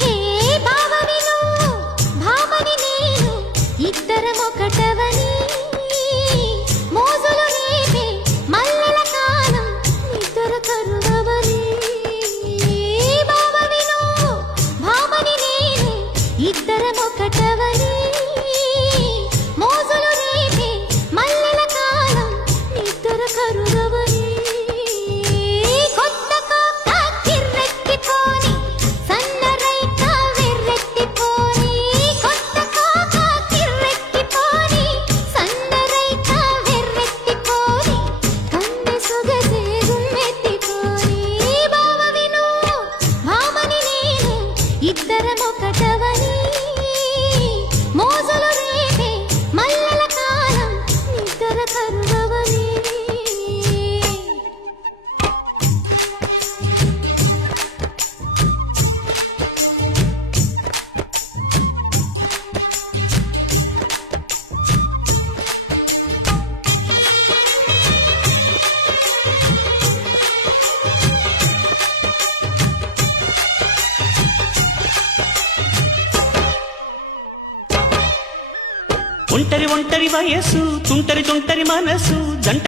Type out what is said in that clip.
హే భావవిను భామని నేను ఇద్దరమొకటవని మోజులు రేపే మల్లెల కాలం నిద్ర కరువవని భావవిను భామని నేను ఇద్దరమొకటవని మోజులు రేపే మల్లెల కాలం నిద్ర కరువవని కొత్త కోక కిర్రెక్కిపోని సన్నరైక వెర్రెక్కిపోని కొత్త కోక కిర్రెక్కిపోని సన్నరైక వెర్రెక్కిపోని కన్నె సొగసే గుమ్మెత్తిపోని భావవిను భామని నేను ఇద్దరమొకటవని మోజులు రేపే మల్లెల కాలం నిద్ర కరువవని ఒంటరి ఒంటరి వయసు తుంటరి తుంటరి మనసు జంట